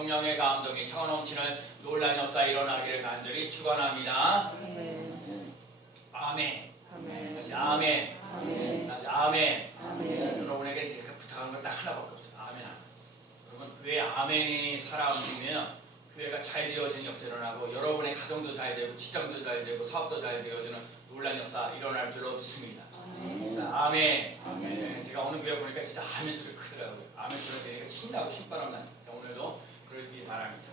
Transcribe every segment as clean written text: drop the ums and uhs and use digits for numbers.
성령의 감동이 차고 넘치는 놀란 역사 일어나기를 간절히 축원합니다. 아멘. 다시 아멘. 다시 아멘. 여러분에게 내가 부탁하는 건 딱 하나밖에 없어요. 아멘. 여러분 교회 아멘이 살아오면 교회가 잘 되어지는 역사 일어나고 여러분의 가정도 잘 되고 직장도 잘 되고 사업도 잘 되어지는 놀란 역사 일어날 줄로 믿습니다. 아멘. 네, 제가 오늘 교회 보니까 진짜 아멘 소리 크더라고요. 아멘 소리 들으니까 신나고 신바람 나니까 오늘도 그러기 바랍니다.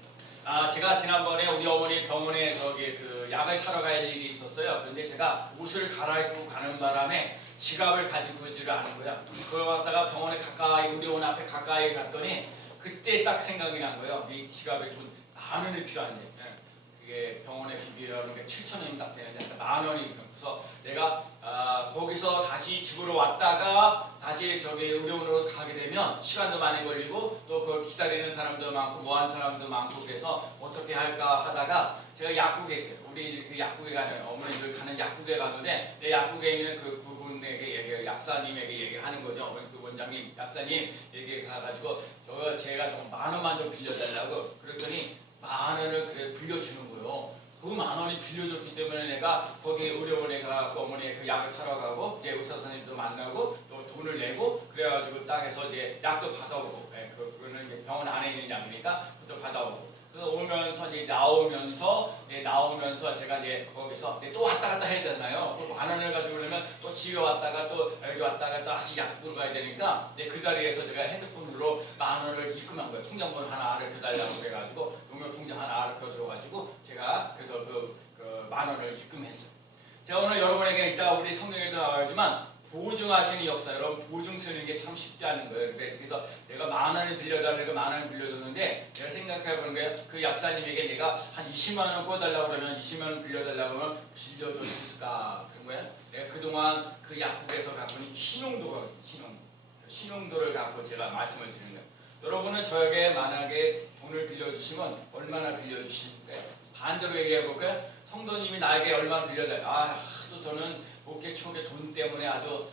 제가 지난번에 우리 어머니 병원에 그 약을 타러 갈 일이 있었어요. 그런데 제가 옷을 갈아입고 가는 바람에 지갑을 가지고 오지를 않은 거야. 그걸 갖다가 병원에 가까이 우리 원 앞에 가까이 갔더니 그때 딱 생각이 난 거예요. 이 지갑에 돈 10,000원이 필요한데 그게 병원에 비비라는 게 7,000원이 딱 되는데 10,000원이 그래서 내가 거기서 다시 집으로 왔다가 다시 저기 의료원으로 가게 되면 시간도 많이 걸리고 또 그걸 기다리는 사람도 많고 뭐하는 사람도 많고 그래서 어떻게 할까 하다가 제가 약국에 있어요. 우리 그 약국에 가는 어머니들 가는 약국에 가는데 내 약국에 있는 그분에게 약사님에게 얘기하는 거죠. 그 원장님 약사님 얘기 가가지고 제가 좀 10,000원만 좀 빌려달라고 그랬더니 10,000원을 그래 빌려주는 거예요. 그 10,000원이 빌려줬기 때문에 내가 거기 의료원에 가고 어머니의 그 약을 타러 가고 의사 선생님도 만나고 또 돈을 내고 그래가지고 딱 해서 이제 약도 받아오고 그거는 이제 병원 안에 있는 약이니까 그것도 받아오고 그래서 오면서 이제 나오면서 제가 이제 거기서 또 왔다 갔다 해야 되잖아요. 또 10,000원을 가지고 오려면 또 집에 왔다가 또 여기 왔다가 또 다시 약국을 가야 되니까 그 자리에서 제가 핸드폰으로 10,000원을 입금한 거예요. 통장번호 하나 알려달라고 그래가지고 농협 통장 하나 알려줘가지고 제가 그래서 그 10,000원을 입금했어요. 제가 오늘 여러분에게 이따 우리 성경에도 나와야지만 보증하시는 역사, 여러분 보증 쓰는 게 참 쉽지 않은 거예요. 그래서 내가 10,000원을 빌려달라고 10,000원을 빌려줬는데 내가 생각해보는 거예요. 그 약사님에게 내가 한 200,000원 꿔달라고 그러면 200,000원 빌려달라고 하면 빌려줄 수 있을까? 그런 거예요. 내가 그동안 그 약국에서 갖고 있는 신용도를 갖고 제가 말씀을 드리는 거예요. 여러분은 저에게 만약에 돈을 빌려주시면 얼마나 빌려주실까요? 반대로 얘기해볼까요? 성도님이 나에게 얼마나 빌려달라고 하도 저는 목회 초기 돈 때문에 아주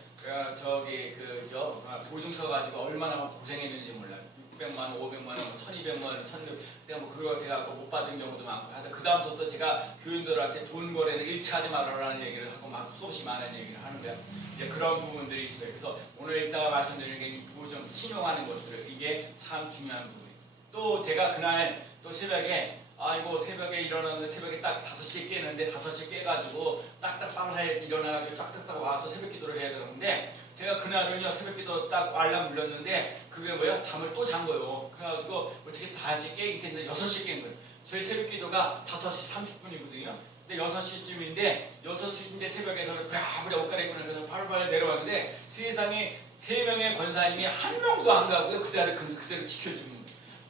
보증서 가지고 얼마나 고생했는지 몰라요. 600만 원, 500만 원, 1,200만 원, 1,600만 원 그렇게 해갖고 못 받은 경우도 많고 하여튼 그 다음부터 제가 교인들한테 돈 거래는 일치하지 말아라는 얘기를 하고 막 수없이 많은 얘기를 하는데 이제 그런 부분들이 있어요. 그래서 오늘 이따가 말씀드리는 게 보증, 신용하는 것들 이게 참 중요한 부분이에요. 또 제가 그날 또 새벽에 새벽에 일어나는데 새벽에 딱 5시에 깨는데 5시에 깨가지고 딱딱 빵을 해야지 일어나가지고 딱딱딱 와서 새벽 기도를 해야 되는데 제가 그날은요 새벽 기도 딱 알람 울렸는데 그게 뭐야? 잠을 또 잔 거예요. 그래가지고 어떻게 다시 깨겠는데 6시에 깬 거예요. 저희 새벽 기도가 5시 30분이거든요. 근데 6시쯤인데 6시인데 새벽에 저는 부랴부랴 옷 갈아입고 나서 발발 내려왔는데 세상에 3명의 권사님이 한 명도 안 가고요. 그대로 지켜주는 거예요.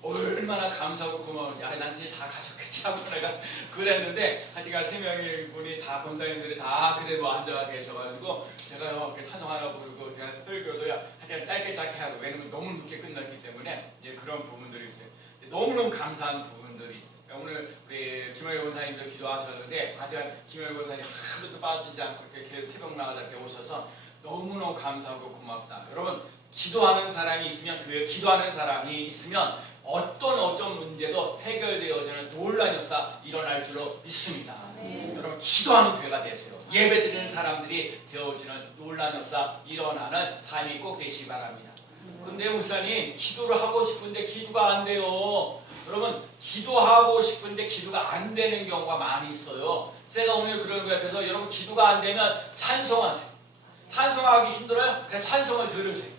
얼마나 감사하고 고마운지 난지 다 가셨겠지 하고 내가 그랬는데 하여튼 3명의 분이 다 권사님들이 다 그대로 앉아 계셔가지고 제가 이렇게 찬송 하나 부르고 제가 설교도야 하여튼 짧게 하고 왜냐면 너무 늦게 끝났기 때문에 이제 그런 부분들이 있어요. 너무너무 감사한 부분들이 있어요. 오늘 김영일 권사님도 기도하셨는데 하여튼 김영일 권사님 하루도 빠지지 않고 이렇게 새벽마다 이렇게 오셔서 너무너무 감사하고 고맙다. 여러분 기도하는 사람이 있으면 교회에 기도하는 사람이 있으면 어떤 문제도 해결되어지는 놀라운 역사 일어날 줄로 믿습니다. 여러분 기도하는 교회가 되세요. 예배드리는 사람들이 되어지는 놀라운 역사 일어나는 삶이 꼭 되시기 바랍니다. 근데 목사님 기도를 하고 싶은데 기도가 안 돼요. 여러분 기도하고 싶은데 기도가 안 되는 경우가 많이 있어요. 제가 오늘 그런 거예요. 그래서 여러분 기도가 안 되면 찬송하세요. 찬송하기 힘들어요? 그래서 찬송을 들으세요.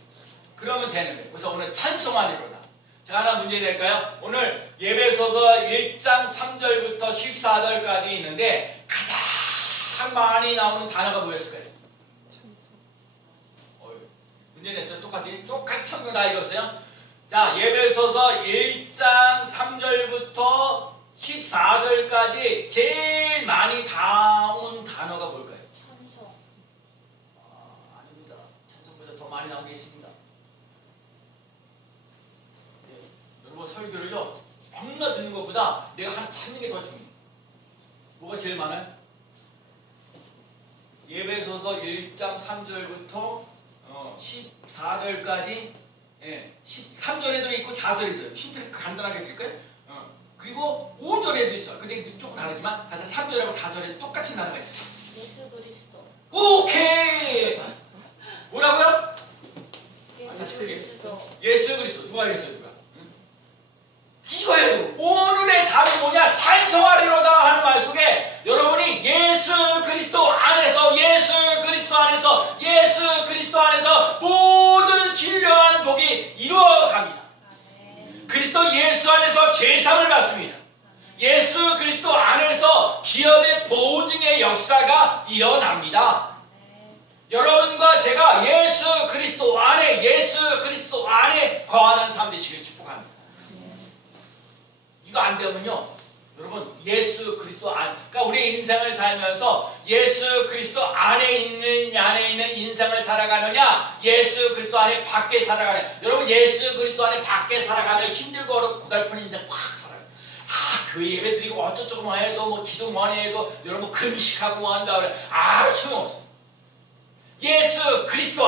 그러면 되는 거예요. 그래서 오늘 찬송하리로다. 제가 하나 문제 낼까요? 오늘 예배소서 1장 3절부터 14절까지 있는데 가장 많이 나오는 단어가 뭐였을까요? 문제 냈어요? 똑같이 성경 다 읽었어요? 자, 예배소서 1장 3절부터 14절까지 제일 많이 나온 단어가 뭘까요? 찬송. 아닙니다. 찬송보다 더 많이 나온 게 있습니다. 여러분 설교를요 겁나 듣는 것보다 내가 하나 찾는 게 더 중요해요. 뭐가 제일 많아요? 예배소서 1장 3절부터 14절까지 13절에도 있고 4절에 있어요. 힌트를 간단하게 드릴까요? 그리고 5절에도 있어. 근데 조금 다르지만 하여튼 3절하고 4절에 똑같은 단어가 있어. 예수 그리스도. 오케이. 뭐라고요? 예수 그리스도. 예수 그리스도. 누가 예수 누가? 응? 이거예요. 오늘의 답이 뭐냐? 찬송하리로다 하는 말 속에 여러분이 예수 그리스도 안에서 모든 신령한 복이 이루어갑니다. 그리스도 예수 안에서 제삼을 받습니다. 예수 그리스도 안에서 기업의 보증의 역사가 일어납니다. 여러분과 제가 예수 그리스도 안에 거하는 삶 되시길 축복합니다. 이거 안 되면요, 여러분 예수 그리스도 그러니까 우리 인생을 살면서 예수 그리스도 안에 있는 인생을 살아가느냐, 예수 그리스도 안에 밖에 살아가느냐. 여러분 예수 그리스도 안에 밖에 살아가면 힘들고 어렵고 고달픈 인생 확 살아요. 교회 예배 드리고 어쩌고 해도 뭐 기도 많이 해도 여러분 금식하고 뭐 한다 그래. 소용없어. 예수 그리스도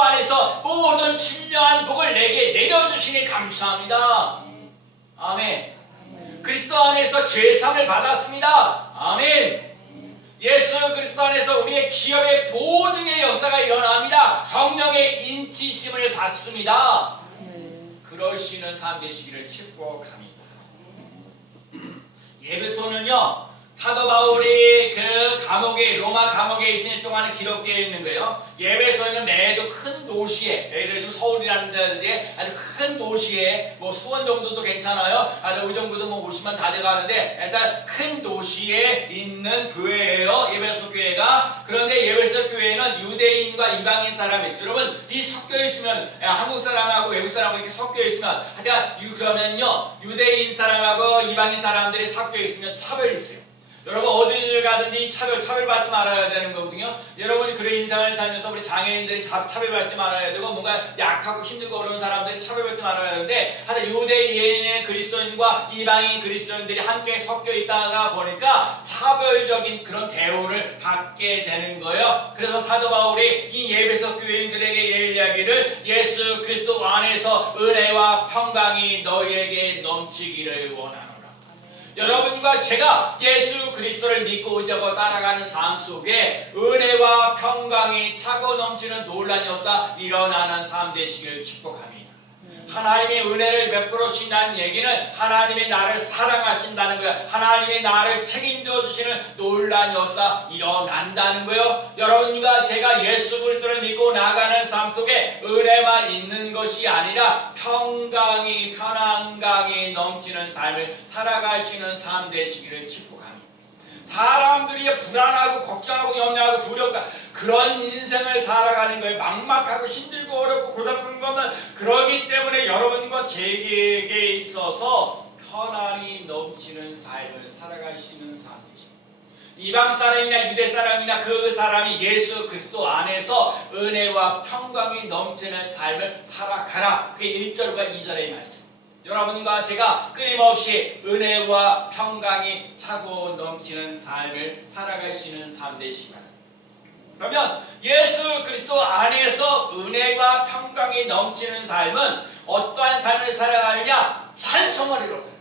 안에서 모든 신령한 복을 내게 내려주시니 감사합니다. 아멘. 그리스도 안에서 죄사함을 받았습니다. 아멘. 예수 그리스도 안에서 우리의 기업의 보증의 역사가 일어납니다. 성령의 인치심을 받습니다. 그러시는 삶 되시기를 축복합니다. 예배소는요, 사도 바울이 그 감옥에, 로마 감옥에 있을 동안에 기록되어 있는 거예요. 예배소에는 매주 큰 도시에, 예를 들면 서울이라는 데에 아주 큰 도시에, 뭐 수원 정도도 괜찮아요. 아주 그 정도도 뭐 50만 다 돼가는데, 일단 큰 도시에 있는 교회예요, 예배소 교회가. 그런데 예배소 교회는 유대인과 이방인 사람이, 여러분 이 섞여 있으면, 한국 사람하고 외국 사람하고 이렇게 섞여 있으면, 하여튼 그러면요, 유대인 사람하고 이방인 사람들이 섞여 있으면 차별이 있어요. 여러분 어디를 가든지 차별받지 말아야 되는 거거든요. 여러분이 그런 인생을 살면서 우리 장애인들이 차별받지 말아야 되고, 뭔가 약하고 힘들고 어려운 사람들이 차별받지 말아야 되는데, 하여튼 유대인의 그리스도인과 이방인 그리스도인들이 함께 섞여 있다가 보니까 차별적인 그런 대우를 받게 되는 거예요. 그래서 사도 바울이 이 예배소 교인들에게 이야기를, 예수 그리스도 안에서 은혜와 평강이 너희에게 넘치기를 원하노라. 여러분과 제가 예수 그리스도를 믿고 의지하고 따라가는 삶 속에 은혜와 평강이 차고 넘치는 놀라운 역사 일어나는 삶 되시길 축복합니다. 하나님의 은혜를 베풀어 주신다는 얘기는 하나님이 나를 사랑하신다는 거예요. 하나님이 나를 책임져 주시는 놀라운 역사 일어난다는 거예요. 여러분과 제가 예수 그리스도를 믿고 나가는 삶 속에 은혜만 있는 것이 아니라 평강이, 편안감이 넘치는 삶을 살아갈 수 있는 삶 되시기를 축복합니다. 사람들이 불안하고 걱정하고 염려하고 두렵고 그런 인생을 살아가는 거예요. 막막하고 힘들고 어렵고 고달픈 것만. 그러기 때문에 여러분과 제게 있어서 편안이 넘치는 삶을 살아갈 수 있는 삶이십니다. 이방 사람이나 유대 사람이나 그 사람이 예수 그리스도 안에서 은혜와 평강이 넘치는 삶을 살아가라. 그게 1절과 2절의 말씀. 여러분과 제가 끊임없이 은혜와 평강이 차고 넘치는 삶을 살아갈 수 있는 삶 되시기 바랍니다. 그러면 예수 그리스도 안에서 은혜와 평강이 넘치는 삶은 어떠한 삶을 살아가느냐? 찬송을 이루어요.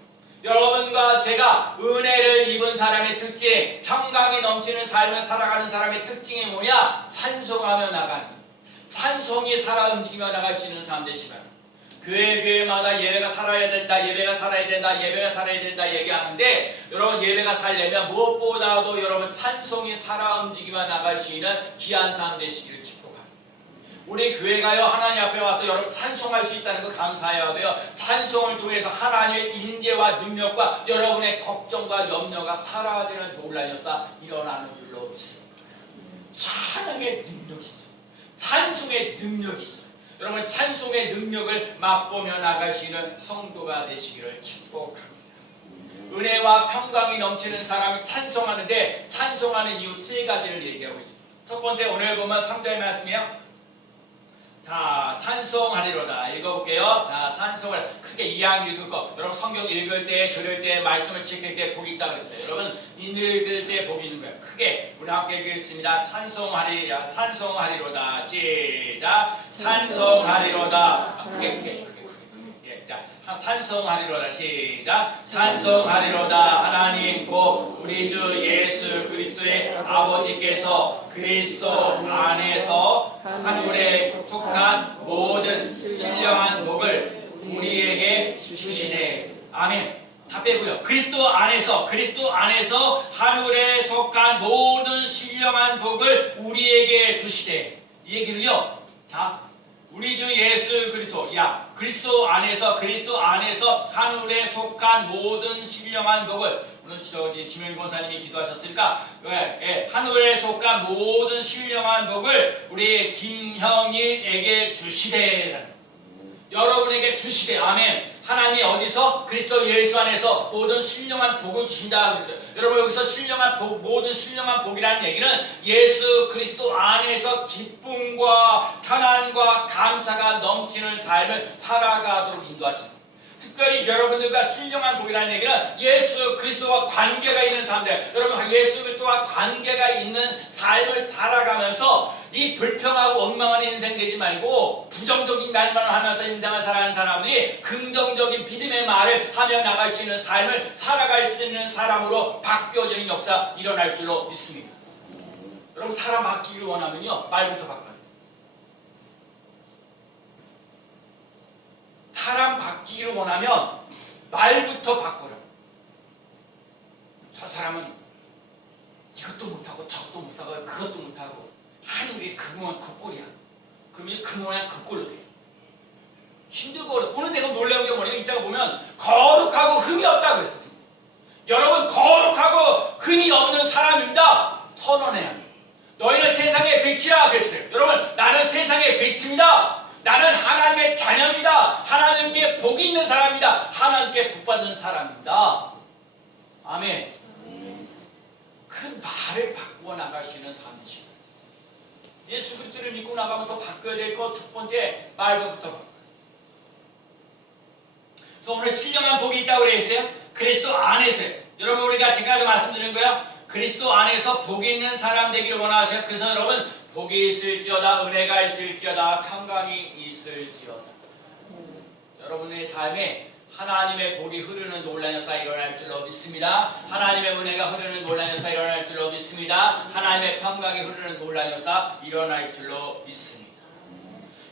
여러분과 제가 은혜를 입은 사람의 특징, 평강이 넘치는 삶을 살아가는 사람의 특징이 뭐냐? 찬송하며 나가는, 찬송이 살아 움직이며 나갈 수 있는 삶 되시기 바랍니다. 교회마다 예배가 살아야 된다, 예배가 살아야 된다, 예배가 살아야 된다 얘기하는데, 여러분 예배가 살려면 무엇보다도 여러분 찬송이 살아 움직이며 나갈 수 있는 귀한 삶 되시기를 축복합니다. 우리 교회가요, 하나님 앞에 와서 여러분 찬송할 수 있다는 거 감사해야 돼요. 찬송을 통해서 하나님의 인재와 능력과 여러분의 걱정과 염려가 사라지는 놀라운 역사 일어나는 줄로 믿습니다. 찬양의 능력이 있어요. 찬송의 능력이 있어요. 여러분 찬송의 능력을 맛보며 나가시는 성도가 되시기를 축복합니다. 은혜와 평강이 넘치는 사람이 찬송하는데, 찬송하는 이유 3가지를 얘기하고 있습니다. 첫 번째, 오늘 보면 3절 말씀이에요. 자, 찬송하리로다. 읽어볼게요. 자, 찬송을 크게 이해하고 읽을 거. 여러분 성경 읽을 때, 들을 때, 말씀을 지킬 때 복이 있다 그랬어요. 여러분 읽을 때 복이 있는 거예요. 크게 우리 함께 읽겠습니다. 찬송하리로다. 시작. 찬송하리로다. 크게. 예, 자, 찬송하리로다. 시작. 찬송하리로다. 하나님 곧 우리 주 예수 그리스도의 아버지께서 그리스도 안에서 하늘에 속한 모든 신령한 복을 우리에게 주시네. 아멘. 다 빼고요. 그리스도 안에서 하늘에 속한 모든 신령한 복을 우리에게 주시되. 이 얘기를요. 자, 우리 주 예수 그리스도, 그리스도 안에서 하늘에 속한 모든 신령한 복을, 오늘 저기 김영일 권사님이 기도하셨으니까 하늘에 속한 모든 신령한 복을 우리 김형일에게 주시되. 여러분에게 주시되. 아멘. 하나님이 어디서? 그리스도 예수 안에서 모든 신령한 복을 주신다 그랬어요. 여러분, 여기서 신령한 복, 모든 신령한 복이라는 얘기는 예수 그리스도 안에서 기쁨과 편안과 감사가 넘치는 삶을 살아가도록 인도하십니다. 특별히 여러분들과 신령한 복이라는 얘기는 예수 그리스도와 관계가 있는 사람들, 여러분 예수 그리스도와 관계가 있는 삶을 살아가면서 이 불평하고 원망하는 인생 되지 말고 부정적인 말만 하면서 인생을 살아가는 사람들이 긍정적인 믿음의 말을 하며 나갈 수 있는 삶을 살아갈 수 있는 사람으로 바뀌어지는 역사 일어날 줄로 믿습니다. 여러분, 사람 바뀌기를 원하면요, 말부터 바꿔요. 사람 바뀌기를 원하면 말부터 바꿔요. 저 사람은 이것도 못하고 저것도 못하고 그것도 못하고 하늘이 그거만 그 꼴이야. 그러면 그 모양 그 꼴로 돼요. 힘들고 어려워. 오늘 내가 놀라운 게 뭐냐면 이따가 보면 거룩하고 흠이 없다고 그랬거든요. 여러분, 거룩하고 흠이 없는 사람입니다. 선언해야 해요. 너희는 세상의 빛이라 그랬어요. 여러분, 나는 세상의 빛입니다. 나는 하나님의 자녀입니다. 하나님께 복이 있는 사람입니다. 하나님께 복받는 사람입니다. 아멘. 그 말을 바꾸어 나갈 수 있는 삶이십니다. 예수 그리스도를 믿고 나가면서 바꿔야 될 것 첫 번째, 말부터 바꿔요. 그래서 오늘 신령한 복이 있다고 그랬어요. 그리스도 안에서요. 여러분, 우리가 지금까지 말씀드린 거예요. 그리스도 안에서 복이 있는 사람 되기를 원하셔요. 그래서 여러분, 복이 있을지어다, 은혜가 있을지어다, 평강이 있을지어다. 여러분의 삶에 하나님의 복이 흐르는 놀라운 역사 일어날 줄로 믿습니다. 하나님의 은혜가 흐르는 놀라운 역사 일어날 줄로 믿습니다. 하나님의 평강이 흐르는 놀라운 역사 일어날 줄로 믿습니다.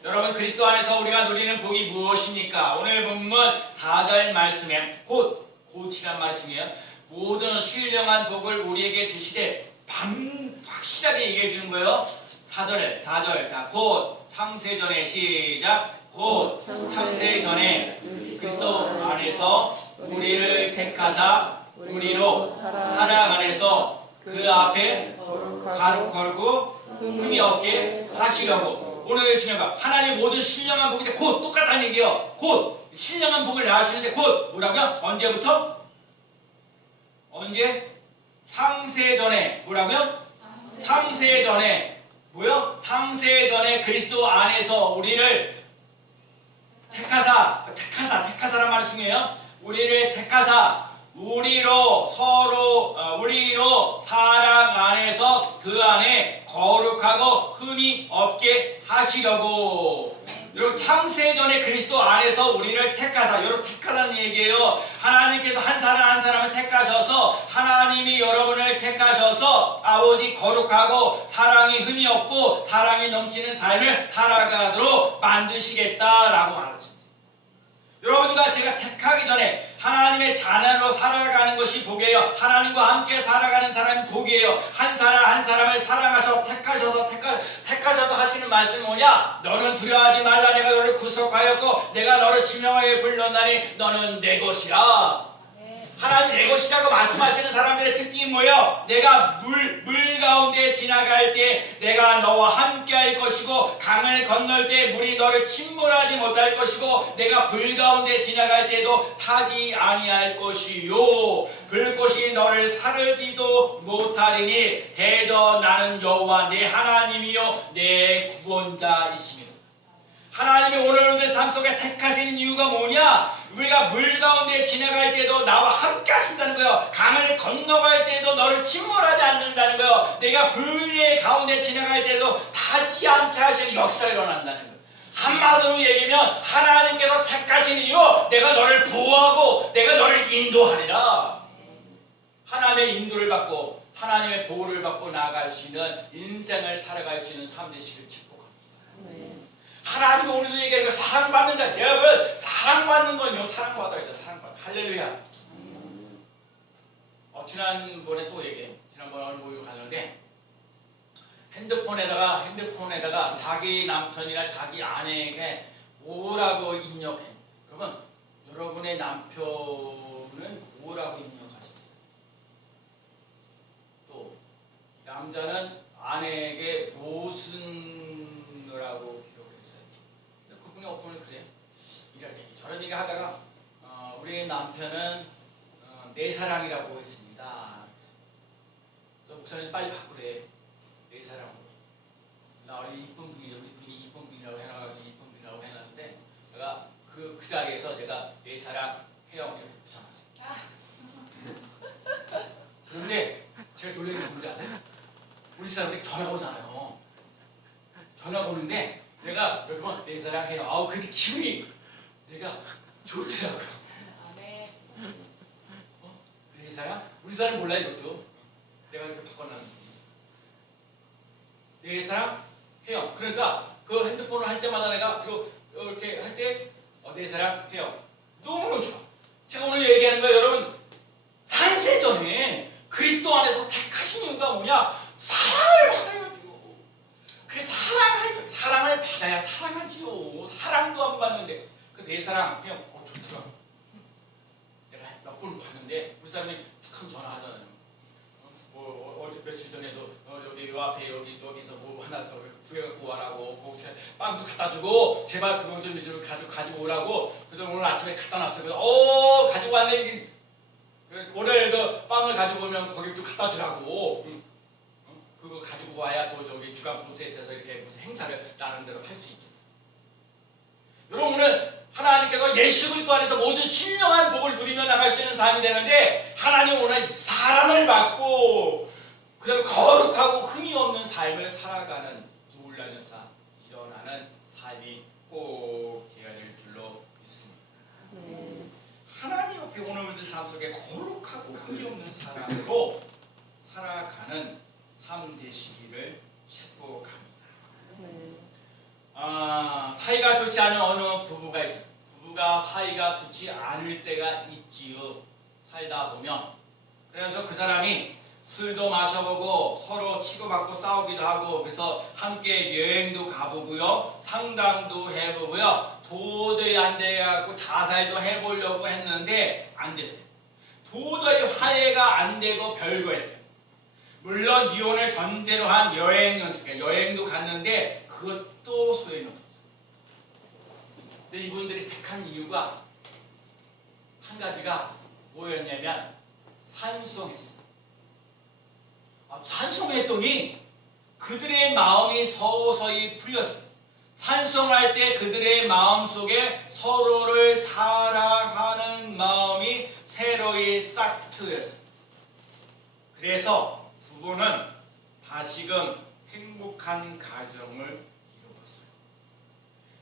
여러분, 그리스도 안에서 우리가 누리는 복이 무엇입니까? 오늘 본문 4절 말씀에 곧이란 말이 중요해요. 모든 신령한 복을 우리에게 주시되, 확실하게 얘기해 주는 거예요. 4절. 자, 곧 창세전에, 시작. 곧 창세전에 그리스도 안에서 우리를 택하사 우리로 사랑 안에서 그 앞에 가로 걸고 흠이 없게 하시려고. 오늘 중요한 거, 하나님 모든 신령한 복인데 곧 똑같다는 얘기예요. 곧 신령한 복을 나하시는데 곧 뭐라고요? 언제부터? 언제? 창세전에. 뭐라고요? 창세전에. 뭐요? 창세전에 그리스도 안에서 우리를 택하사란 말이 중요해요. 우리를 택하사 우리로 사랑 안에서 그 안에 거룩하고 흠이 없게 하시려고. 여러분, 창세전에 그리스도 안에서 우리를 택하사. 여러분, 택하다는 얘기예요. 하나님께서 한 사람을 택하셔서, 하나님이 여러분을 택하셔서 아버지 거룩하고 사랑이 흠이 없고 사랑이 넘치는 삶을 살아가도록 만드시겠다라고 말하죠. 여러분과 제가 택하기 전에 하나님의 자녀로 살아가는 것이 복이에요. 하나님과 함께 살아가는 사람이 복이에요. 한 사람을 사랑하셔서 택하셔서 하시는 말씀이 뭐냐? 너는 두려워하지 말라. 내가 너를 구속하였고 내가 너를 지명하여 불렀나니 너는 내 것이라. 하나님 내 것이라고 말씀하시는 사람들의 특징이 뭐예요? 내가 물 가운데 지나갈 때 내가 너와 함께 할 것이고, 강을 건널 때 물이 너를 침몰하지 못할 것이고, 내가 불 가운데 지나갈 때도 타지 아니할 것이요, 불꽃이 너를 사르지도 못하리니 대저 나는 여호와 내 하나님이요 내 구원자이십니다. 하나님이 오늘 우리 삶 속에 택하시는 이유가 뭐냐? 우리가 물 가운데 지나갈 때도 나와 함께 하신다는 거예요. 강을 건너갈 때도 너를 침몰하지 않는다는 거예요. 내가 불의 가운데 지나갈 때도 타지 않게 하시는 역사가 일어난다는 거예요. 한마디로 얘기하면 하나님께서 택하신 이유, 내가 너를 보호하고 내가 너를 인도하리라. 하나님의 인도를 받고 하나님의 보호를 받고 나아갈 수 있는 인생을 살아갈 수 있는 삶 되시길 축복합니다. 하나님이 오늘도 얘기하는 거 사랑받는 자. 여러분 사랑받는 건요. 사랑받아야 돼. 사랑받아. 할렐루야. 지난번에 또 얘기해. 지난번에 어느 모임 가는데 핸드폰에다가 자기 남편이나 자기 아내에게 뭐라고 입력해. 그러면 여러분의 남편은 뭐라고 입력하셨어요? 또 남자는 아내에게 무슨 거라고 기록했어요? 근데 그분이 어떤 그래요? 이런 얘기 저런 얘기 하다가 우리 남편은 내 사랑이라고 했습니다. 목사님 빨리 바꾸래. 내 사랑으로. 나 이쁜 분이죠. 우리 분이 이쁜 분이라고 해놔가지고 이쁜 분이라고 해놨는데 내가 그 자리에서 내가 내 사랑 혜영 이렇게 붙여놨어요. 그런데 제가 놀라는 게 뭔지 아세요? 우리 사람들이 전화 오잖아요. 전화 오는데 내가 이렇게 보면 내 사랑 혜영. 아우 근데 기분이 내가 좋더라고요. 아멘. 내 사랑? 우리 사람 몰라 이것도. 내가 이렇게 바꿔놨는지. 내 사랑 혜영. 그러니까 그 핸드폰을 할 때마다 내가 이렇게 할 때 내 사랑 혜영. 너무너무 좋아. 제가 오늘 얘기하는 거예요. 여러분 탄생전에 그리스도 안에서 택하신 이유가 뭐냐? 사랑을 받아야죠. 그래 사랑을 받아야 사랑하지요. 사랑도 안 받는데 그 내 사랑 혜영 좋더라. 내가 몇 번 봤는데 우리 사람이 툭하면 전화하잖아요. 며칠 전에도 여기 요 앞에 여기서 뭐 하나 더 구해갖고 와라고 빵도 갖다 주고 제발 그거 좀 가지고 오라고. 그래서 오늘 아침에 갖다 놨어요. 그래서 가지고 왔네. 오늘 그 빵을 가지고 오면 거기 좀 갖다 주라고. 그거 가지고 와야 또 저기 주간 봉사에서 이렇게 무슨 행사를 나름대로 할 수 있죠. 여러분은 하나님께서 예수 그리스도 안에서 모든 신령한 복을 누리며 나갈 수 있는 삶이 되는데 하나님은 오늘 사랑을 받고 그다음에 거룩하고 흠이 없는 삶을 살아가는 놀라는 삶, 일어나는 삶이 꼭 되어야 될 줄로 믿습니다. 하나님 앞에 오늘 우리 삶 속에 거룩하고 흠이 없는 사람으로 살아가는 삶 되시기를 축복합니다. 사이가 좋지 않은 어느 부부가 있어요. 부부가 사이가 좋지 않을 때가 있지요. 살다 보면. 그래서 그 사람이 술도 마셔보고 서로 치고받고 싸우기도 하고 그래서 함께 여행도 가보고요. 상담도 해보고요. 도저히 안 돼갖고 자살도 해보려고 했는데 안 됐어요. 도저히 화해가 안 되고 별거했어요. 물론 이혼을 전제로 한 여행도 갔는데 그것도 소용이 없었어요. 근데 이분들이 택한 이유가 한 가지가 뭐였냐면 찬송했어요. 찬송했더니 그들의 마음이 서서히 풀렸어요. 찬송할 때 그들의 마음속에 서로를 사랑하는 마음이 새로이 싹 트였어요. 그래서 부부는 다시금 행복한 가정을 이루었어요.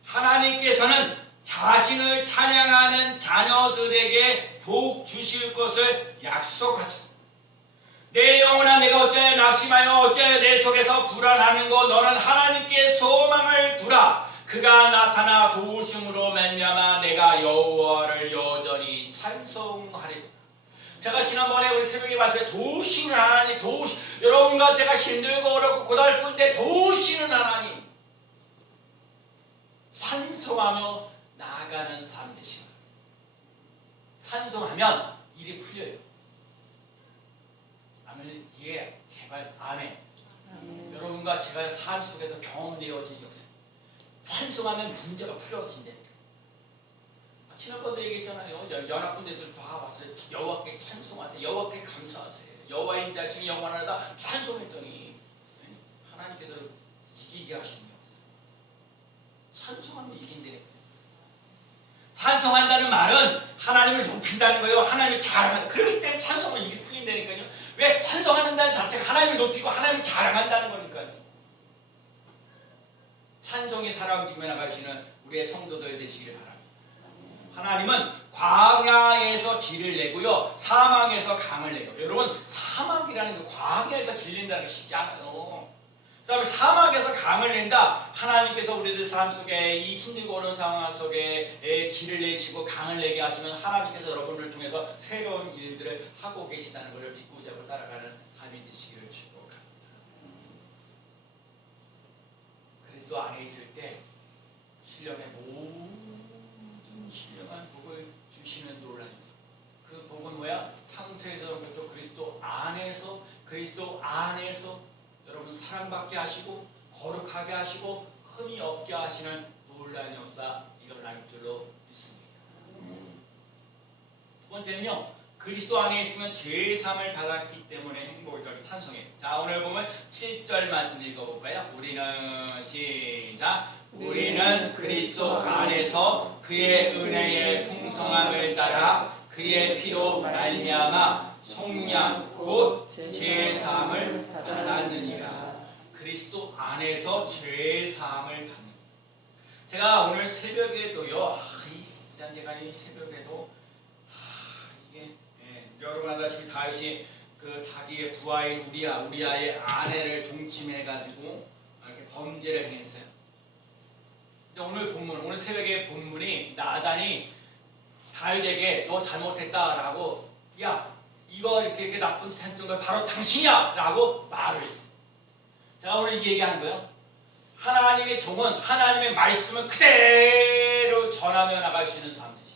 하나님께서는 자신을 찬양하는 자녀들에게 복 주실 것을 약속하셨어요. 내 영혼아 내가 어찌하여 낙심하여 어찌하여 내 속에서 불안하는 것 너는 하나님께 소망을 두라. 그가 나타나 도우심으로 말미암아 내가 여호와를 여전히 찬송하리라. 제가 지난번에 우리 새벽에 봤을 때 도우시는 하나님, 여러분과 제가 힘들고 어렵고 고달픈데 도우시는 하나님 찬송하며 나아가는 삶 되시라. 찬송하면 일이 풀려요. 아멘. 예, 제발 아멘. 여러분과 제가 삶 속에서 경험되어진 역사. 찬송하면 문제가 풀어진다니까. 지난번도 얘기했잖아요. 연합군대들 다 왔어요. 여호와께 찬송하세요. 여호와께 감사하세요. 여호와의 자신이 영원하다 찬송했더니 하나님께서 이기게 하신 게 없어요. 찬송하면 이긴다니까. 찬송한다는 말은 하나님을 높인다는 거예요. 하나님을 자랑한다. 그렇기 때문에 찬송은 이게 풀린다니까요. 왜 찬송한다는 자체가 하나님을 높이고 하나님을 자랑한다는 거니까요. 찬송이 살아 움직여 나가시는 우리의 성도들 되시길 바랍니다. 하나님은 광야에서 길을 내고요, 사막에서 강을 내요. 여러분, 사막이라는 그 광야에서 길 낸다는 게 쉽지 않아요. 그 다음에 사막에서 강을 낸다. 하나님께서 우리들 삶 속에 이 힘들고 어려운 상황 속에 길을 내시고 강을 내게 하시면 하나님께서 여러분을 통해서 새로운 일들을 하고 계시다는 것을 믿고 자고 따라가는 삶이 되시기를 축복합니다. 그리스도 안에 있을 때 신령의 모든 신령한 복을 주시는 놀라운 그 복은 뭐야? 창세에서부터 그리스도 안에서 여러분 사랑받게 하시고 거룩하게 하시고 흠이 없게 하시는 놀라운 역사 일어날 줄로 믿습니다. 두 번째는요, 그리스도 안에 있으면 죄사함을 받았기 때문에 행복을 찬송해요. 자, 오늘 보면 7절 말씀 읽어볼까요? 우리는 그리스도 안에서 그의 은혜의 풍성함을 따라 그의 피로 말미암아 속량 곧 죄사함을 받았느니라. 그리스도 안에서 죄사함을 받는. 제가 오늘 새벽에도요, 진짜 제가 이 새벽에도 이게 여러분 알다시피 다윗이 그 자기의 부하인 우리아의 아내를 동침해가지고 이렇게 범죄를 행했어요. 근데 오늘 새벽의 본문이 나단이 다윗에게 너 잘못했다라고, 야 이거 이렇게 나쁜 짓 했던 걸 바로 당신이야 라고 말을 했어. 제가 오늘 이 얘기하는 거예요. 하나님의 종은 하나님의 말씀을 그대로 전하며 나갈 수 있는 사람이지.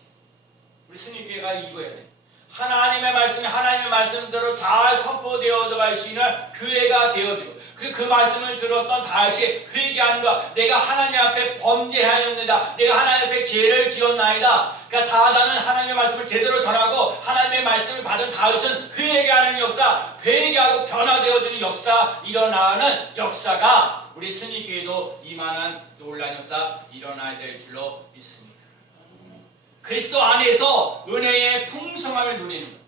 우리 스님교회가 이거야 돼. 하나님의 말씀대로 잘 선포되어져 갈 수 있는 교회가 되어지고, 그리고 그 말씀을 들었던 다윗이 회개하는 것, 내가 하나님 앞에 범죄하였느냐, 내가 하나님 앞에 죄를 지었나이다. 그러니까 다단은 하나님의 말씀을 제대로 전하고 하나님의 말씀을 받은 다윗은 회개하는 역사, 회개하고 변화되어지는 역사, 일어나는 역사가 우리 스님교회도 이만한 놀라운 역사 일어나야 될 줄로 믿습니다. 그리스도 안에서 은혜의 풍성함을 누리는 것.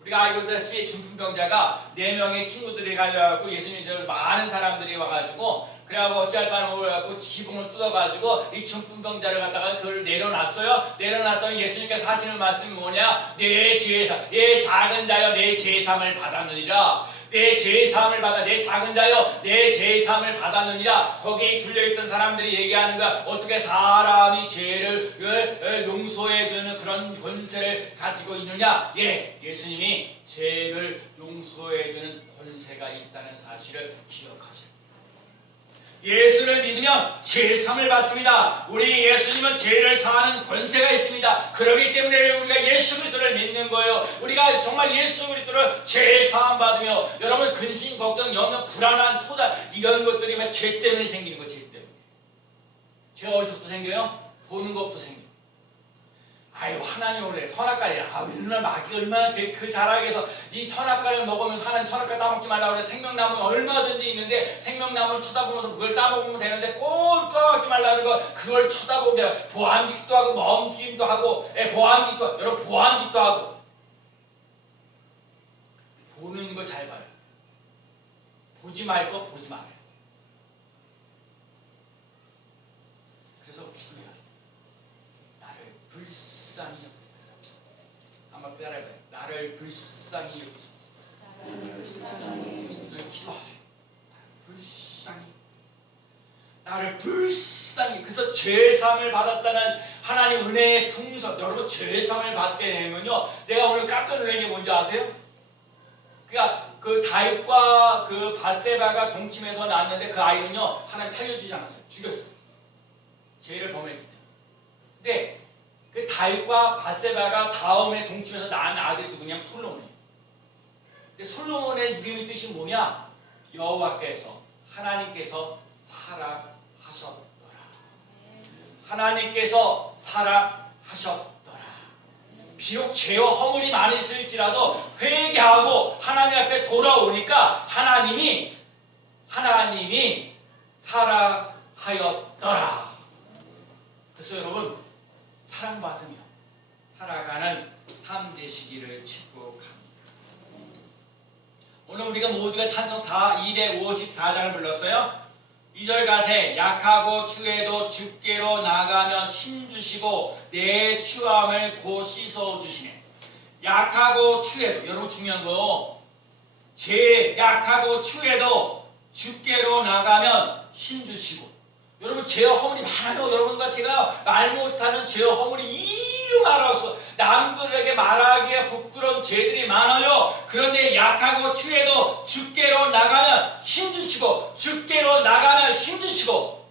우리가 알고 있다시피 중풍병자가 4명의 친구들이 가져가고 예수님들 많은 사람들이 와가지고 그래가지고 어찌할 바는 모르겠고 지붕을 뜯어가지고 이 중풍병자를 갖다가 그걸 내려놨어요. 내려놨더니 예수님께서 하시는 말씀이 뭐냐? 내 죄사, 내 작은 자여 내 죄삼을 받았느니라. 내 죄사함을 받아, 내 작은 자여 내 죄사함을 받았느니라. 거기에 둘려있던 사람들이 얘기하는 거야. 어떻게 사람이 죄를 용서해주는 그런 권세를 가지고 있느냐. 예수님이 죄를 용서해주는 권세가 있다는 사실을 기억하세요. 예수를 믿으면 죄사함을 받습니다. 우리 예수님은 죄를 사하는 권세가 있습니다. 그렇기 때문에 우리가 예수 그리스도를 믿는 거예요. 우리가 정말 예수 그리스도를 죄사함 받으며, 여러분 근심, 걱정, 염려, 불안한, 초다 이런 것들이 죄 때문에 생기는 거예요. 죄 때문에. 죄가 어디서부터 생겨요? 보는 것부터 생겨요. 아유, 하나님 원래 선악과를, 얼마나 마귀가 얼마나 그 자라게 해서 이 선악과를 먹으면서 하나님 선악과 따먹지 말라고 그래. 생명나무는 얼마든지 있는데 생명나무를 쳐다보면서 그걸 따먹으면 되는데 꼭 따먹지 말라고 그러고 그걸 쳐다보게 해요. 보안짓기도 하고 멈기기도 하고, 보안짓기도 하고, 여러분 보안짓기도 하고. 보는 거 잘 봐요. 보지 말 거 보지 말아요. 그래서 기도해야 돼요. 나를 불쌍히 여기소서. 한번 따라해봐요. 나를 불쌍히 여기소서. 기도하세요. 나를 불쌍히. 그래서 죄사함을 받았다는 하나님 은혜의 풍성. 여러분 죄사함을 받게 되면요, 내가 오늘 깜짝 놀란 게 뭔지 아세요? 그러니까 그 다윗과 그 밧세바가 동침해서 낳았는데 그 아이는요 하나님 살려주지 않았어요. 죽였어요. 죄를 범했기 때문에. 근데 그 다윗과 밧세바가 다음에 동침해서 낳은 아들이 누구냐면 솔로몬이에요. 근데 솔로몬의 이름의 뜻이 뭐냐? 여호와께서, 하나님께서 사랑하셨더라. 하나님께서 사랑하셨더라. 비록 죄와 허물이 많이 있을지라도 회개하고 하나님 앞에 돌아오니까 하나님이 사랑하였더라. 그래서 여러분 사랑받으며 살아가는 삶 되시기를 축복합니다. 오늘 우리가 모두가 찬송 254장을 불렀어요. 2절 가세 약하고 추해도 주께로 나가면 힘주시고 내 추함을 곧 씻어주시네. 약하고 추해도, 여러분 중요한 거, 제 약하고 추해도 주께로 나가면 힘주시고. 여러분 죄와 허물이 많아요. 여러분과 제가 말 못하는 죄와 허물이 이루 말아서 남들에게 말하기에 부끄러운 죄들이 많아요. 그런데 약하고 추해도 주께로 나가면 힘주시고, 주께로 나가면 힘주시고.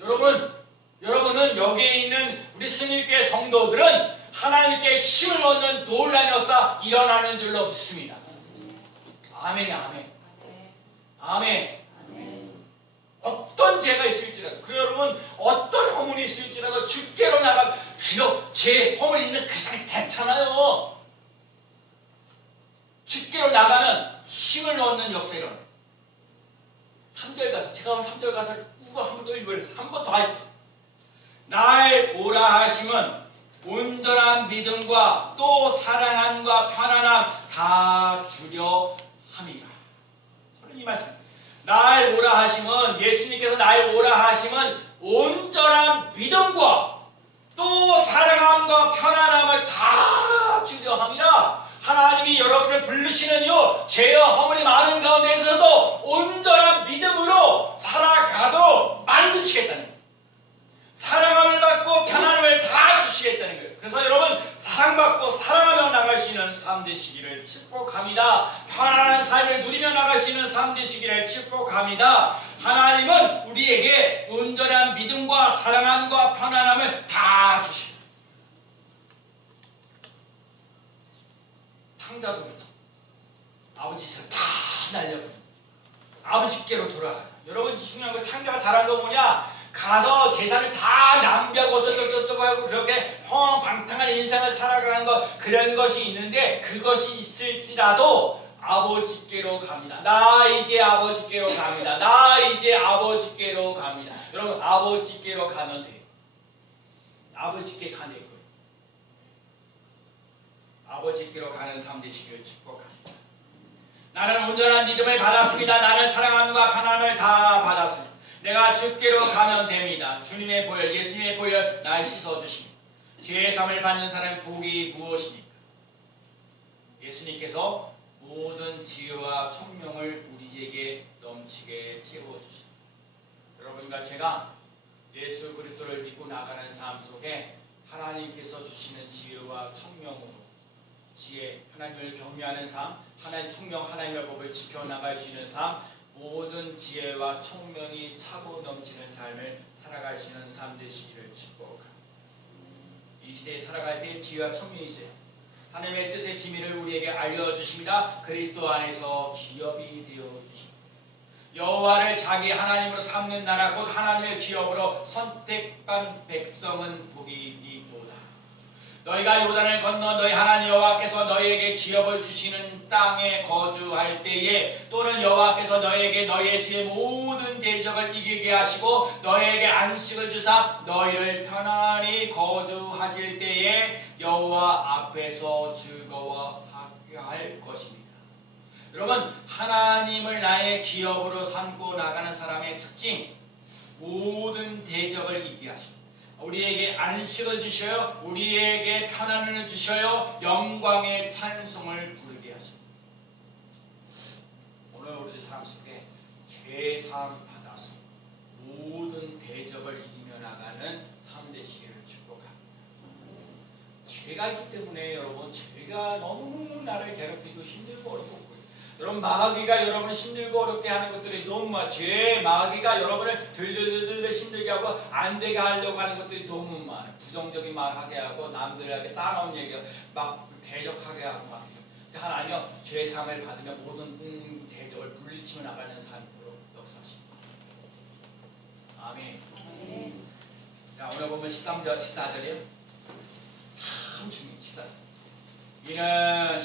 여러분은 여기에 있는 우리 스님교회 성도들은 하나님께 힘을 얻는 놀라운 역사 일어나는 줄로 믿습니다. 아멘이 아멘. 아멘. 어떤 죄가 있을지라도, 그리고 여러분 어떤 허물이 있을지라도 주께로 나가, 비록 제 허물이 있는 그 사람이 괜찮아요. 주께로 나가면 힘을 얻는 역사 일어나요. 3절 가사, 제가 오늘 3절 가사를 한번 또 읽어요. 한 번 더 하겠습니다. 날 오라 하심은 온전한 믿음과 또 사랑함과 편안함 다 주려 함이라. 저는 이 말씀, 날 오라 하심은, 예수님께서 날 오라 하심은 온전한 믿음과 또 사랑함과 편안함을 다 주려 함이라. 하나님이 여러분을 부르시는 이유, 죄와 허물이 많은 가운데에서도 온전한 믿음으로 살아가도록 만드시겠다는 거예요. 사랑함을 받고 편안함을 다 주시겠다는 거예요. 그래서 여러분 사랑받고 사랑하며 나갈 수 있는 삶 되시기를 축복합니다. 편안한 삶을 누리며 나갈 수 있는 삶 되시기를 축복합니다. 하나님은 우리에게 온전한 믿음과 사랑함과 편안함을 다 주십니다. 탕자도 그렇죠. 아버지 짓을 다 날려버려. 아버지께로 돌아가자. 여러분 중요한 거, 탕자가 잘한 거 뭐냐? 가서 재산을 다 낭비하고 어쩌고저쩌고 하고 그렇게 허망방탕한 인생을 살아가는 것, 그런 것이 있는데, 그것이 있을지라도 아버지께로 갑니다. 나 이제 아버지께로 갑니다. 나 이제 아버지께로 갑니다. 여러분 아버지께로 가면 돼요. 아버지께 가는 거예요. 아버지께로 가는 삶 되시길 축복합니다. 나는 온전한 믿음을 받았습니다. 나는 사랑함과 편안함을 다 받았습니다. 내가 주께로 가면 됩니다. 주님의 보혈, 예수님의 보혈 날 씻어주십니다. 죄의 삶을 받는 사람의 복이 무엇입니까? 예수님께서 모든 지혜와 총명을 우리에게 넘치게 채워주십니다. 여러분과 제가 예수 그리스도를 믿고 나가는 삶 속에 하나님께서 주시는 지혜와 총명으로, 지혜, 하나님을 경외하는 삶, 하나님 총명, 하나님의 법을 지켜나갈 수 있는 삶, 모든 지혜와 총명이 차고 넘치는 삶을 살아갈 수 있는 삶 되시기를 축복합니다. 이 시대에 살아갈 때 지혜와 총명이 있어요. 하나님의 뜻의 비밀을 우리에게 알려주십니다. 그리스도 안에서 기업이 되어주십니다. 여호와를 자기 하나님으로 삼는 나라, 곧 하나님의 기업으로 선택한 백성은 복이 있도다. 너희가 요단을 건너 너희 하나님 여호와께서 너희에게 기업을 주시는 땅에 거주할 때에, 또는 여호와께서 너희에게 너희의 주의 모든 대적을 이기게 하시고 너희에게 안식을 주사 너희를 편안히 거주하실 때에 여호와 앞에서 즐거워하게 할 것입니다. 여러분 하나님을 나의 기업으로 삼고 나가는 사람의 특징, 모든 대적을 이기게 하십니다. 우리에게 안식을 주셔요. 우리에게 편안을 주셔요. 영광의 찬송을 부르게 하십니다. 오늘 우리 삶 속에 죄사함 받아서 모든 대적을 이기며 나가는 삶 되시기를 축복합니다. 죄가 있기 때문에 여러분, 죄가 너무 나를 괴롭히고 힘들고 어렵고, 여러분 마귀가 여러분을 힘들고 어렵게 하는 것들이 너무 많아요. 죄 마귀가 여러분을 들들들들 힘들게 하고 안 되게 하려고 하는 것들이 너무 많아요. 부정적인 말 하게 하고 남들에게 싸나운 얘기 막 대적하게 하고 막. 하나님은 죄 사함을 받으면 모든 대적을 물리치며 나가는 삶으로 역사하십니다. 아멘. 자, 오늘 보면 13절 14절이에요. 참 중요해요. 14절. 이는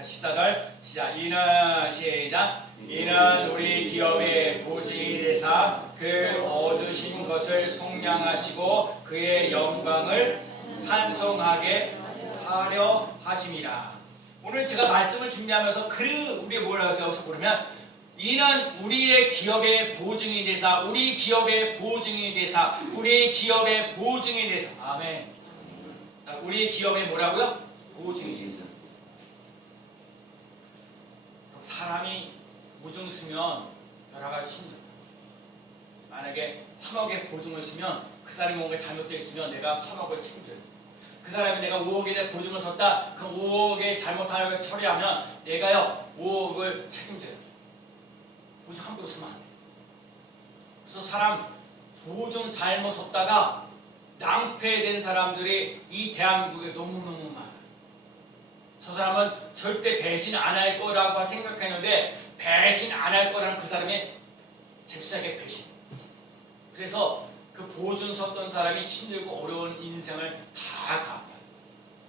14절 시작. 이는 시작. 이는 우리 기업의 보증이 되사 그 얻으신 것을 속량하시고 그의 영광을 찬송하게 하려 하심이라. 오늘 제가 말씀을 준비하면서 우리 뭐라고 해서 보면 이 이는 우리의 기업의 보증이 되사 우리 기업의 보증이 되사 우리 기업의 보증이 되사 아멘. 우리 기업의 뭐라고요? 보증이 되사. 사람이 보증 쓰면 여러 가지 힘들어요. 만약에 3억의 보증을 쓰면 그 사람이 뭔가 잘못되어 있으면 내가 3억을 책임져야 돼. 그 사람이 내가 5억에 대해 보증을 섰다. 그 5억에 잘못하는 걸 처리하면 내가요 5억을 책임져야 돼. 보증 함부로 쓰면 안 돼. 그래서 사람 보증 잘못 섰다가 낭패된 사람들이 이 대한민국에 너무너무 많아요. 저 사람은 절대 배신 안 할 거라고 생각했는데 배신 안 할 거라는 그 사람이 잽싸게 배신. 그래서 그 보증 섰던 사람이 힘들고 어려운 인생을 다 갚아요.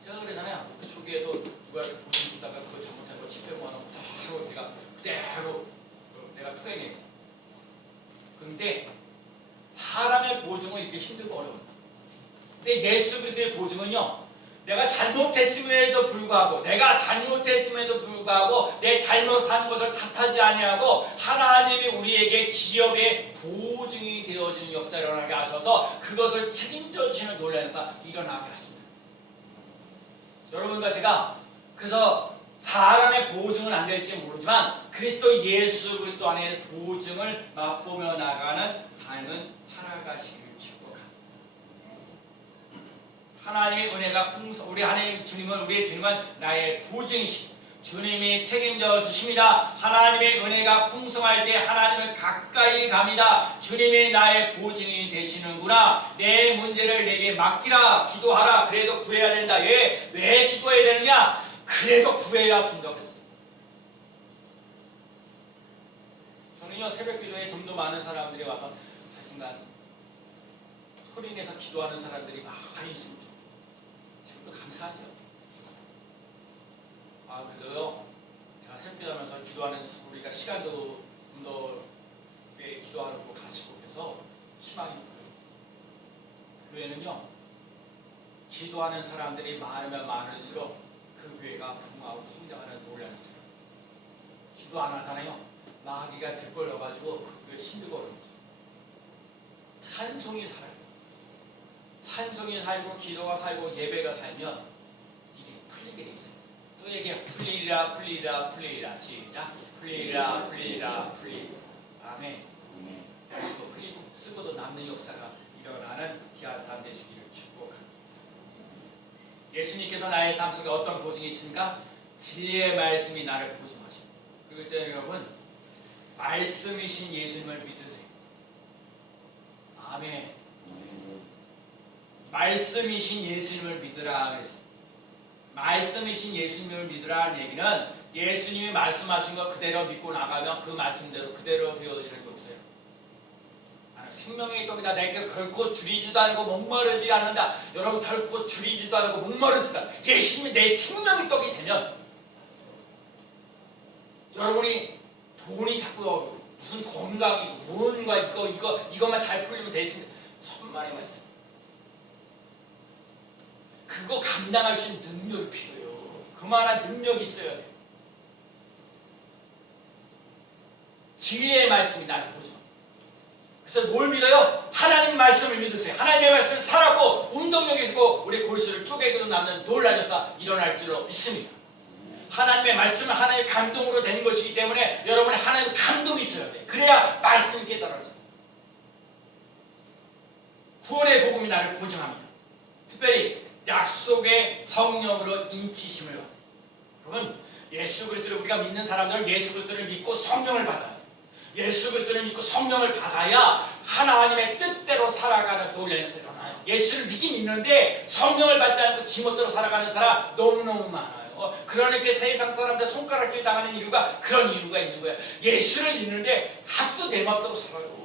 제가 그러잖아요. 그 초기에도 누가 보증 쓰다가 그거 잘못한 거 700만 원 그대로 내가 그대로 내가 토해냈죠. 그런데 사람의 보증은 이렇게 힘들고 어려워요. 근데 예수 그리스도의 보증은요. 내가 잘못했음에도 불구하고 내 잘못한 것을 탓하지 아니하고 하나님이 우리에게 기업의 보증이 되어지는 역사를 일어나게 하셔서 그것을 책임져 주시는 놀라운 역사 일어나게 하십니다. 여러분과 제가 그래서 사람의 보증은 안 될지 모르지만 그리스도 예수 그리스도 안에 보증을 맛보며 나가는 삶은 살아가시기를 축복합니다. 하나님의 은혜가 우리 하나님의 주님은 우리의 주님은 나의 보증이시고 주님이 책임져 주십니다. 하나님의 은혜가 풍성할 때 하나님을 가까이 갑니다. 주님이 나의 보증이 되시는구나. 내 문제를 내게 맡기라. 기도하라. 그래도 구해야 된다. 왜 기도해야 되느냐? 그래도 구해야 준다고 그랬어요. 저는요 새벽 기도에 좀 더 많은 사람들이 와서 하여튼간 소리내서 기도하는 사람들이 많이 있습니다. 지금도 감사하죠. 그래도요 제가 새벽 기도하면서 기도하는 우리가 시간도 좀 더 꽤 기도하는 거 가지고 해서 희망이 있고요. 교회는요 기도하는 사람들이 많으면 많을수록 그 교회가 부흥하고 성장하는 놀라웠어요. 기도 안 하잖아요. 마귀가 들끓여가지고 그 교회 힘들고 어렵죠. 찬송이 살아요. 찬송이 살고 기도가 살고 예배가 살면 이게 풀리게 돼 있어요. 또 얘기해 풀리리라 풀리리라 풀리리라 시작 풀리리라 풀리리라 풀리 아멘. 또 풀리고 쓰고도 남는 역사가 일어나는 귀한 삶 되시기를 축복합니다. 예수님께서 나의 삶 속에 어떤 보증이 있습니까? 진리의 말씀이 나를 보증하십니다. 그리고 또 여러분 말씀이신 예수님을 믿으세요. 아멘. 말씀이신 예수님을 믿으라 그래서 말씀이신 예수님을 믿으라는 얘기는 예수님이 말씀하신 거 그대로 믿고 나가면 그 말씀대로 그대로 되어지는 게 없어요. 생명의 떡이다. 내가 결코 줄이지도 않고 목마르지 않는다. 여러분 결코 줄이지도 않고 목마르지도 않는다. 예수님이 내 생명의 떡이 되면 여러분이 돈이 자꾸 무슨 건강이고 뭔가 이것만 잘 풀리면 돼 있습니다. 천만의 말씀. 그거 감당할 수 있는 능력이 필요해요. 그만한 능력이 있어야 돼요. 진리의 말씀이 나를 보죠. 그래서 뭘 믿어요? 하나님 말씀을 믿으세요. 하나님의 말씀을 살았고 운동력이 있고 우리 골수를 쪼개기도 남는 놀라운 역사 일어날 줄로 믿습니다. 하나님의 말씀은 하나님의 감동으로 되는 것이기 때문에 여러분의 하나님의 감동이 있어야 돼요. 그래야 말씀이 깨달아져요. 구원의 복음이 나를 보증합니다. 특별히 약속의 성령으로 인치심을 받아요. 여러분 예수 그리스도를 우리가 믿는 사람들은 예수 그리스도를 믿고 성령을 받아요. 예수 그리스도를 믿고 성령을 받아야 하나님의 뜻대로 살아가는 놀라운 역사가 일어나요. 예수를 믿긴 있는데 성령을 받지 않고 지멋대로 살아가는 사람 너무너무 많아요. 그러니까 세상 사람들 손가락질 당하는 이유가 그런 이유가 있는 거예요. 예수를 믿는데 아직도 내 맘대로 살아요.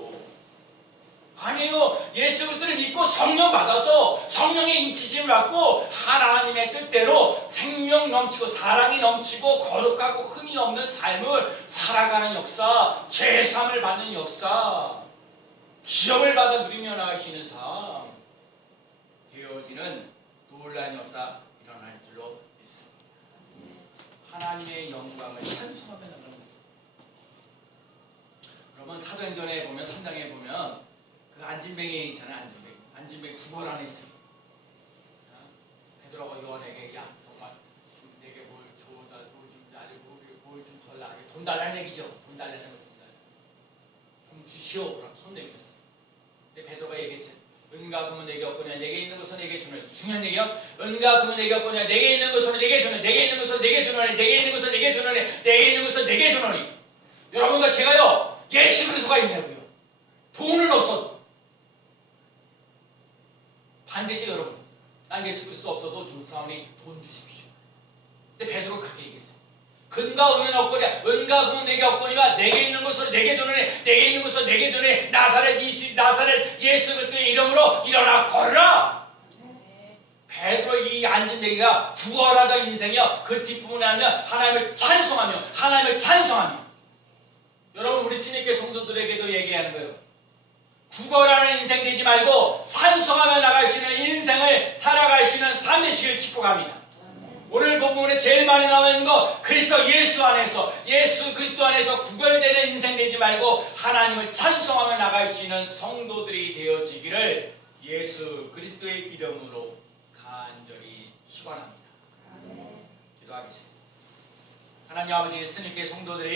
아니에요. 예수 그리스도를 믿고 성령 받아서 성령의 인치심을 받고 하나님의 뜻대로 생명 넘치고 사랑이 넘치고 거룩하고 흠이 없는 삶을 살아가는 역사, 제삼을 받는 역사, 기업을 받아 누리며 나갈 수 있는 삶 되어지는 놀라운 역사 일어날 줄로 믿습니다. 하나님의 영광을 찬송하며 나가는 주시오라고 손 내밀었어요. 근데 베드로가 얘기했어요. 은과 금은 내게 없거니와 내게 있는 것은 내게 주노니. 중요한 얘기요. 은과 금은 내게 없거니와 내게 있는 것은 내게 주노니. 내게 있는 것은 내게 주노니. 내게 있는 것은 내게 주노니. 내게 있는 것은 내게 주노니. 여러분과 제가요, 예수 그리스도가 있냐고요. 돈은 없어도. 반대지 여러분. 난 예수 그리스도 없어도 좋은 사람이 돈 주십시오. 근데 베드로가 그렇게 얘기했어요. 근과 은은 없거니와 은과 금은 내게 없거니와 내게 있는 것을 내게 주노니. 내게 있는 것을 내게 주노니. 나사렛 예수 그리스도의 이름으로 일어나 걸으라. 베드로 이 앉은 얘기가 구원하던 인생이요. 그 뒷부분에 하면 하나님을 찬송하며. 여러분 우리 신입교 성도들에게도 얘기하는 거예요. 구걸하는 인생 되지 말고 찬송하며 나갈 수 있는 인생을 살아갈 수 있는 삶 되시길 축복합니다. 오늘 본문에 제일 많이 나와 있는 거 그리스도 예수 안에서 예수 그리스도 안에서 구별되는 인생 되지 말고 하나님을 찬송하며 나갈 수 있는 성도들이 되어지기를 예수 그리스도의 이름으로 간절히 축원합니다. 기도하겠습니다. 하나님 아버지 스님께 성도들이